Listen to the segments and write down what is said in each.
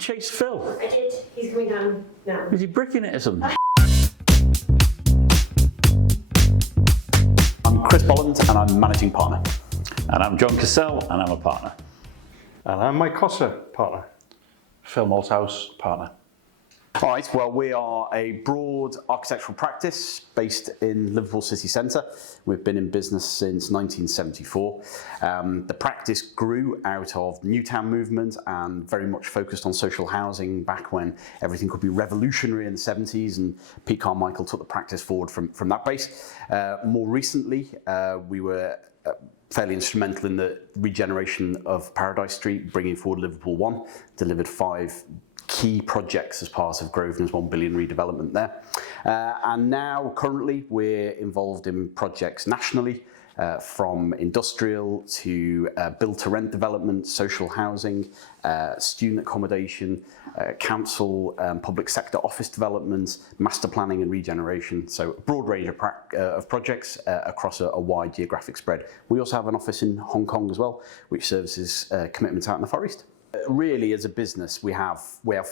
chase Phil? I did. He's coming down now. Is he bricking it or something? I'm Chris Bolland and I'm managing partner. And I'm John Cassell and I'm a partner. And I'm Mike Cossa, partner. Phil Malthouse, partner. All right, well, we are a broad architectural practice based in Liverpool city centre. We've been in business since 1974. The practice grew out of the Newtown movement and very much focused on social housing back when everything could be revolutionary in the 70s, and Pete Carmichael took the practice forward from that base. More recently, we were fairly instrumental in the regeneration of Paradise Street, bringing forward Liverpool 1, delivered 5 key projects as part of Grosvenor's £1 billion redevelopment there. And now, currently, we're involved in projects nationally, from industrial to build-to-rent development, social housing, student accommodation, council, public sector office development, master planning and regeneration. So a broad range of projects across a wide geographic spread. We also have an office in Hong Kong as well, which services commitments out in the Far East. Really, as a business, we have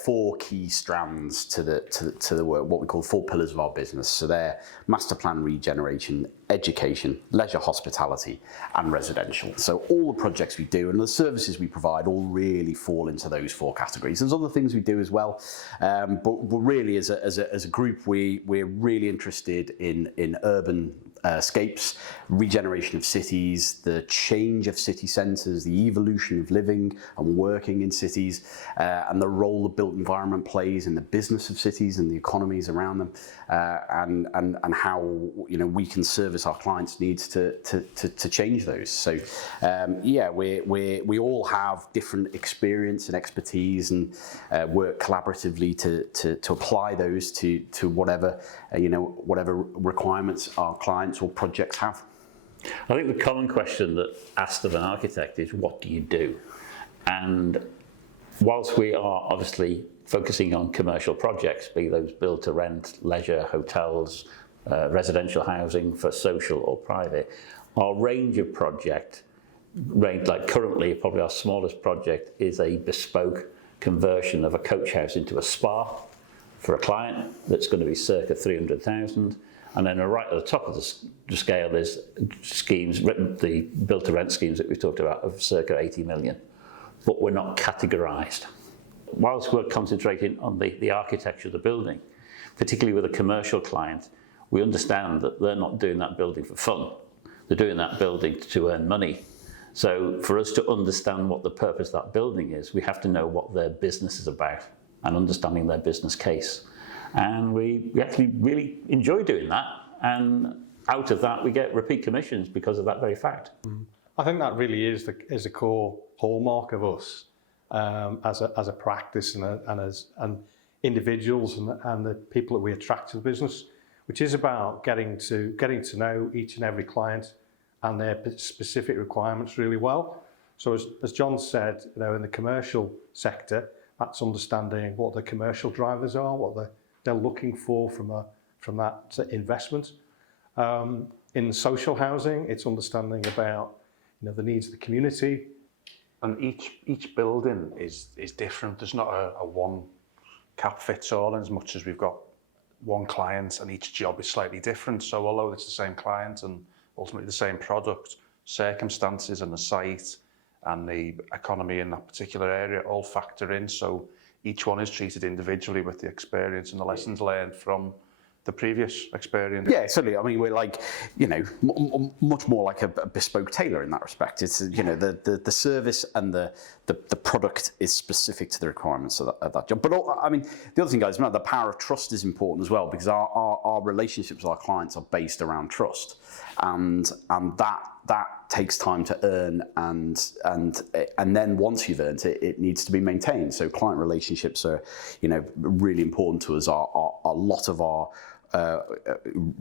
4 key strands to the work, what we call 4 pillars of our business. So they're master plan regeneration, education, leisure hospitality, and residential. So all the projects we do and the services we provide all really fall into those 4 categories. There's other things we do as well, but really, as a group, we're really interested in urban scapes, regeneration of cities, the change of city centres, the evolution of living and working in cities, and the role the built environment plays in the business of cities and the economies around them, and how we can service our clients' needs to change those. So yeah, we all have different experience and expertise, and work collaboratively to apply those to whatever whatever requirements our clients or projects have. I think the common question that asked of an architect is, what do you do? And whilst we are obviously focusing on commercial projects, be those build to rent, leisure, hotels, residential housing for social or private, our range of like currently probably our smallest project is a bespoke conversion of a coach house into a spa for a client that's going to be circa 300,000. And then right at the top of the scale, there's schemes, the build-to-rent schemes that we've talked about, of circa 80 million. But we're not categorised. Whilst we're concentrating on the architecture of the building, particularly with a commercial client, we understand that they're not doing that building for fun. They're doing that building to earn money. So for us to understand what the purpose of that building is, we have to know what their business is about and understanding their business case. And we actually really enjoy doing that, and out of that we get repeat commissions because of that very fact. I think that really is the core hallmark of us as a practice and as individuals and the people that we attract to the business, which is about getting to know each and every client and their specific requirements really well. So as John said, in the commercial sector, that's understanding what the commercial drivers are, what they're looking for from that investment. In social housing, it's understanding about the needs of the community. And each building is different. There's not a one cap fits all, in as much as we've got one client and each job is slightly different. So although it's the same client and ultimately the same product, circumstances and the site and the economy in that particular area all factor in. So each one is treated individually with the experience and the lessons learned from the previous experience. Yeah, certainly. I mean, we're like, much more like a bespoke tailor in that respect. It's, the service and the product is specific to the requirements of that job. But I mean, the other thing, guys, the power of trust is important as well, because our relationships with our clients are based around trust, and that takes time to earn, and then once you've earned it, it needs to be maintained. So client relationships are, really important to us. A lot of our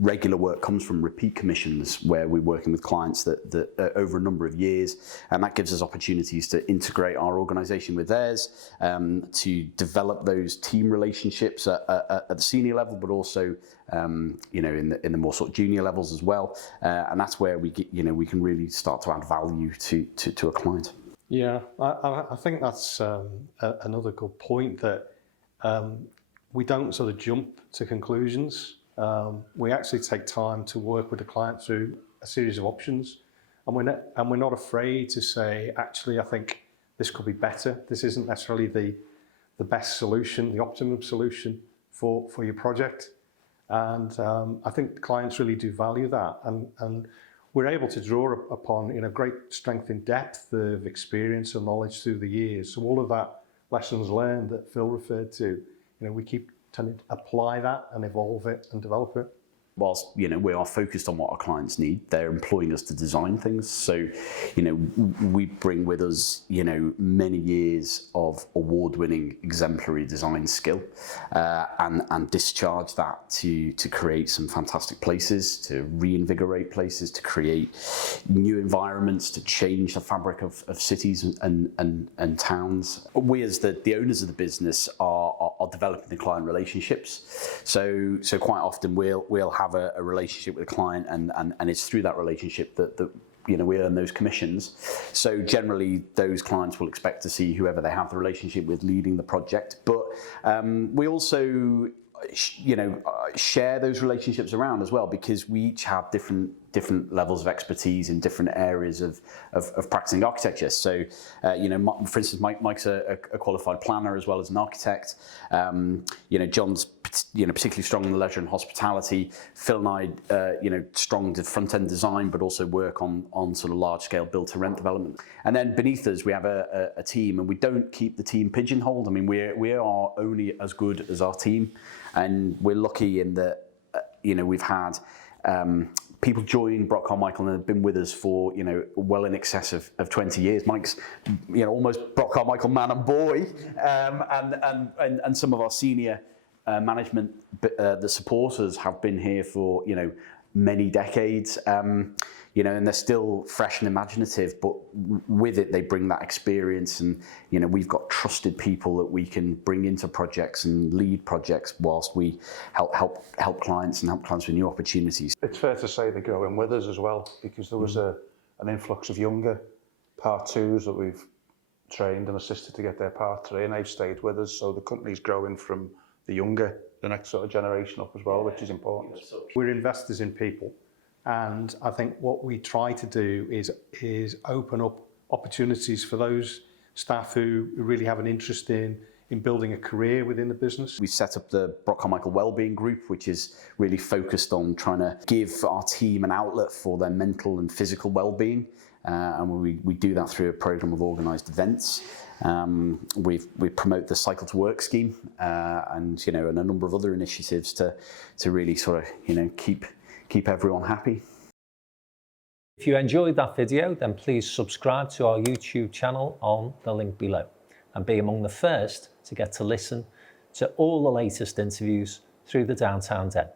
regular work comes from repeat commissions, where we're working with clients that over a number of years, and that gives us opportunities to integrate our organisation with theirs, to develop those team relationships at the senior level, but also in the more sort of junior levels as well, and that's where we can really start to add value to a client. Yeah, I think that's another good point, that we don't sort of jump to conclusions. We actually take time to work with the client through a series of options, and we're not afraid to say, actually, I think this could be better. This isn't necessarily the best solution, the optimum solution for your project. And I think clients really do value that, and we're able to draw upon great strength and depth of experience and knowledge through the years. So all of that lessons learned that Phil referred to, we keep trying to apply that and evolve it and develop it. Whilst we are focused on what our clients need, they're employing us to design things. So we bring with us many years of award-winning exemplary design skill, and discharge that to create some fantastic places, to reinvigorate places, to create new environments, to change the fabric of cities and towns. We, as the owners of the business, are developing the client relationships. So quite often we'll have a relationship with a client, and it's through that relationship that we earn those commissions. So generally those clients will expect to see whoever they have the relationship with leading the project, but we also share those relationships around as well, because we each have different levels of expertise in different areas of practicing architecture. So, for instance, Mike's a qualified planner as well as an architect. John's particularly strong in the leisure and hospitality. Phil and I, strong to front-end design, but also work on sort of large-scale build-to-rent development. And then beneath us, we have a team, and we don't keep the team pigeonholed. I mean, we are only as good as our team, and we're lucky in that, we've had people join Brock Carmichael and have been with us for well in excess of 20 years. Mike's almost Brock Carmichael man and boy, and some of our senior management, the supporters, have been here for many decades, and they're still fresh and imaginative, but with it they bring that experience, and we've got trusted people that we can bring into projects and lead projects whilst we help clients with new opportunities. It's fair to say they're growing with us as well, because there was an influx of younger Part 2s that we've trained and assisted to get their Part 3, and they've stayed with us, so the company's growing from the next sort of generation up as well, which is important. We're investors in people, and I think what we try to do is open up opportunities for those staff who really have an interest in building a career within the business. We set up the Brock Carmichael Wellbeing Group, which is really focused on trying to give our team an outlet for their mental and physical well-being, and we do that through a programme of organised events. We promote the Cycle to Work scheme, and a number of other initiatives to really sort of keep everyone happy. If you enjoyed that video, then please subscribe to our YouTube channel on the link below, and be among the first to get to listen to all the latest interviews through the Downtown Den.